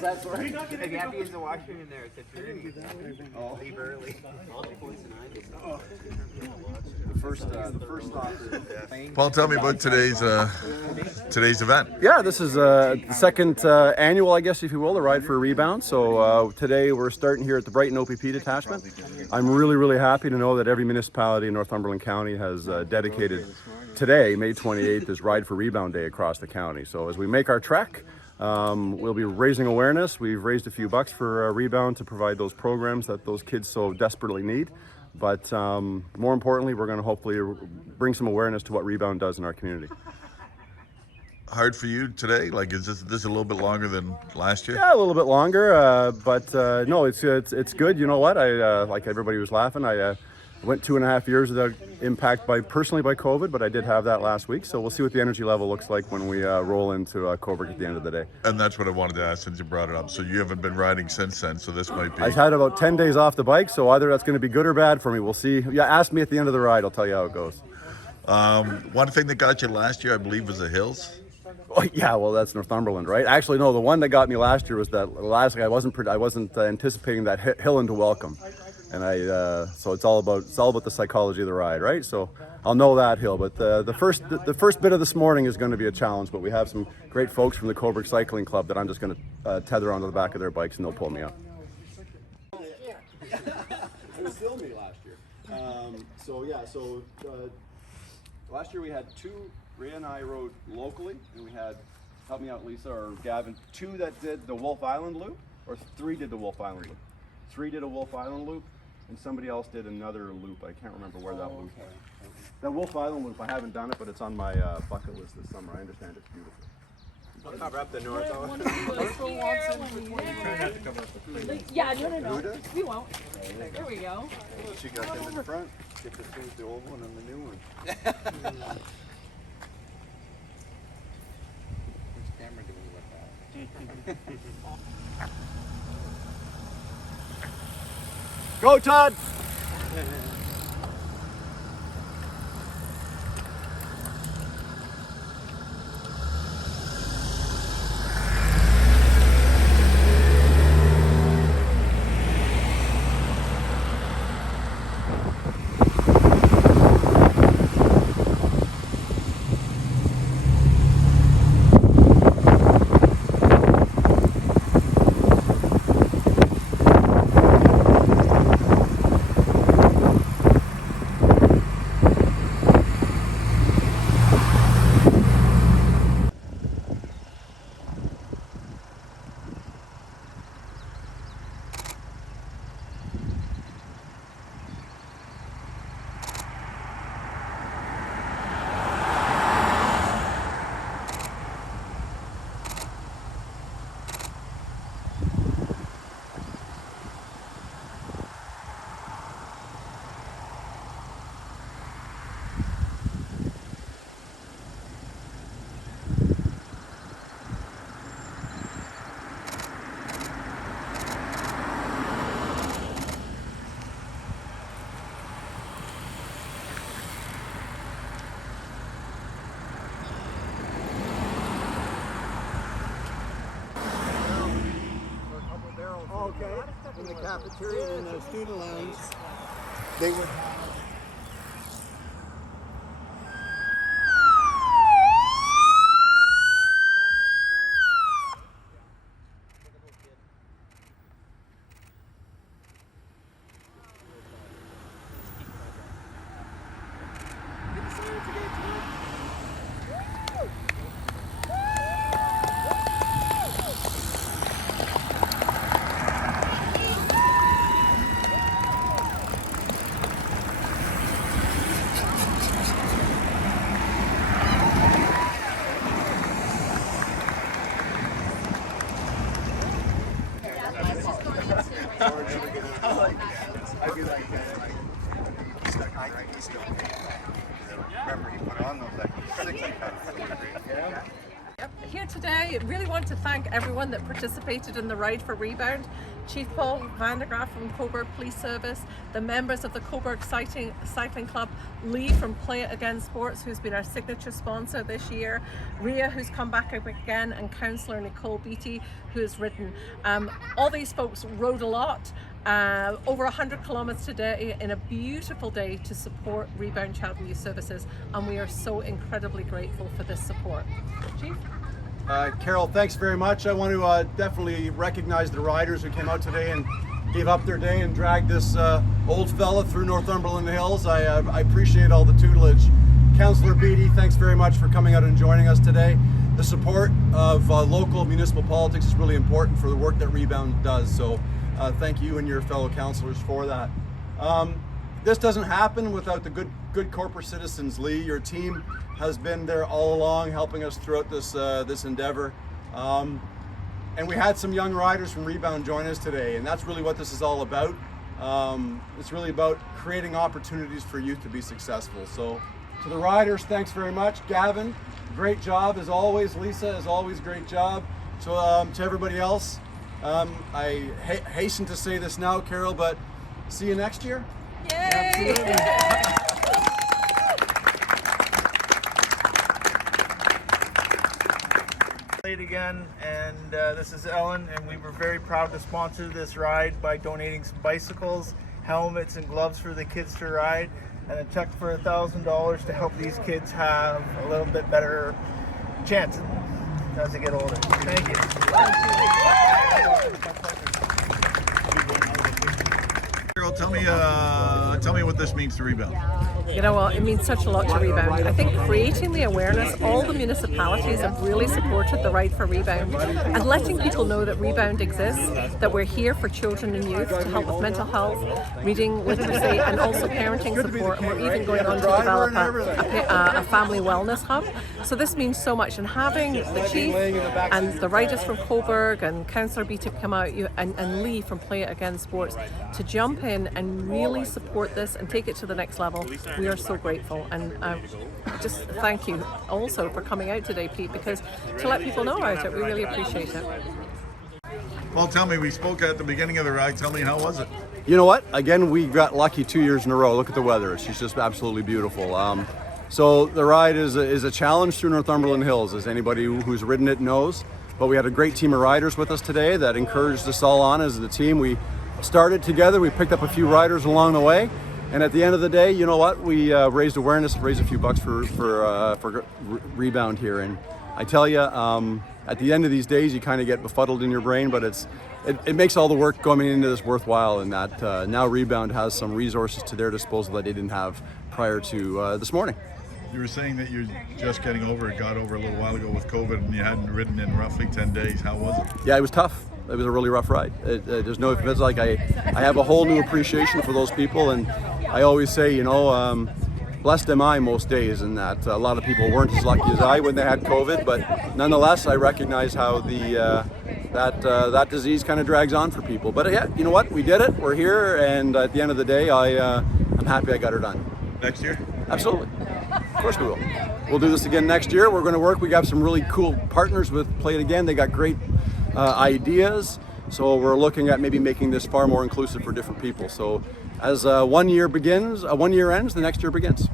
That's right. If you have to use the washroom in there, it's a journey. Leave early. The first thought is, Paul, tell me about today's event. yeah, this is the second annual, I guess, if you will, the Ride for a Rebound. So today we're starting here at the Brighton OPP detachment. I'm really happy to know that every municipality in Northumberland County has dedicated today, May 28th, is Ride for Rebound Day across the county. So as we make our trek, we'll be raising awareness. We've raised a few bucks for Rebound to provide those programs that those kids so desperately need. But more importantly, we're going to hopefully bring some awareness to what Rebound does in our community. Hard for you today? Like, is this a little bit longer than last year? Yeah, a little bit longer, but no, it's good. You know what? I like everybody was laughing. I went 2.5 years without impact personally by COVID, but I did have that last week. So we'll see what the energy level looks like when we roll into Coburg at the end of the day. And that's what I wanted to ask since you brought it up. So you haven't been riding since then, so this might be... I've had about 10 days off the bike, so either that's going to be good or bad for me. We'll see. Yeah, ask me at the end of the ride. I'll tell you how it goes. One thing that got you last year, I believe, was the hills. Oh yeah, well that's Northumberland, right? Actually, no. The one that got me last year was that last. I wasn't anticipating that hill into Welcome, and so it's all about the psychology of the ride, right? So I'll know that hill, but the first bit of this morning is going to be a challenge. But we have some great folks from the Coburg Cycling Club that I'm just going to tether onto the back of their bikes, and they'll pull me up. It was still me last year. So last year we had two. Ray and I rode locally, and we had, help me out Lisa or Gavin, 2 that did the Wolf Island loop, or 3 did the Wolf Island loop. 3 did a Wolf Island loop, and somebody else did another loop. I can't remember where that loop was. That Wolf Island loop, I haven't done it, but it's on my bucket list this summer. I understand it's beautiful. I'll cover up the north. Yeah, no. We won't. There we go. She got them in the front. Get to choose the old one and the new one. Camera do we look at? Go, Todd! In the cafeteria and in the student lounge, they would have Here to today. I really want to thank everyone that participated in the Ride for Rebound. Chief Paul Vandergraaf from Coburg Police Service, the members of the Coburg Cycling Club, Lee from Play It Again Sports, who's been our signature sponsor this year, Ria, who's come back up again, and Councillor Nicole Beattie, who has ridden. All these folks rode a lot, over 100 kilometers today in a beautiful day to support Rebound Child and Youth Services, and we are so incredibly grateful for this support. Chief? Carol, thanks very much. I want to definitely recognize the riders who came out today and gave up their day and dragged this old fella through Northumberland Hills. I appreciate all the tutelage. Councillor Beattie, thanks very much for coming out and joining us today. The support of local municipal politics is really important for the work that Rebound does, so thank you and your fellow councillors for that. This doesn't happen without the good corporate citizens. Lee, your team has been there all along, helping us throughout this endeavor. And we had some young riders from Rebound join us today, and that's really what this is all about. It's really about creating opportunities for youth to be successful. So to the riders, thanks very much. Gavin, great job as always. Lisa, as always, great job. So to everybody else, I hasten to say this now, Carol, but see you next year. Yay! Again, and this is Ellen, and we were very proud to sponsor this ride by donating some bicycles, helmets, and gloves for the kids to ride, and a check for $1,000 to help these kids have a little bit better chance as they get older. Thank you. Carol, tell me what this means to Rebound. You know what, it means such a lot to Rebound. I think creating the awareness, all the municipalities have really supported the Ride for Rebound, and letting people know that Rebound exists, that we're here for children and youth to help with mental health, reading, literacy, and also parenting support, and we're even going on to develop a family wellness hub. So this means so much, and having the Chief and the riders from Coburg and Councillor Beattie come out, and Lee from Play It Again Sports to jump in and really support this and take it to the next level. We are so grateful, and just thank you also for coming out today, Pete, because to let people know about it, we really appreciate it. Well, tell me, we spoke at the beginning of the ride. Tell me, how was it? You know what? Again, we got lucky 2 years in a row. Look at the weather. It's just absolutely beautiful. So the ride is a challenge through Northumberland Hills, as anybody who's ridden it knows. But we had a great team of riders with us today that encouraged us all on as the team. We started together. We picked up a few riders along the way. And at the end of the day, you know what? We raised awareness, raised a few bucks for Rebound here. And I tell you, at the end of these days, you kind of get befuddled in your brain, but it makes all the work going into this worthwhile, in that now Rebound has some resources to their disposal that they didn't have prior to this morning. You were saying that you're just got over a little while ago with COVID, and you hadn't ridden in roughly 10 days. How was it? Yeah, it was tough. It was a really rough ride. There's no, it's like I have a whole new appreciation for those people, and I always say, you know, blessed am I most days, in that a lot of people weren't as lucky as I when they had COVID, but nonetheless, I recognize how that disease kind of drags on for people. But yeah, you know what? We did it. We're here, and at the end of the day, I'm happy I got her done. Next year? Absolutely. Of course we will. We'll do this again next year. We're going to work. We got some really cool partners with Play It Again. They got great ideas. So we're looking at maybe making this far more inclusive for different people. So as one year ends, the next year begins.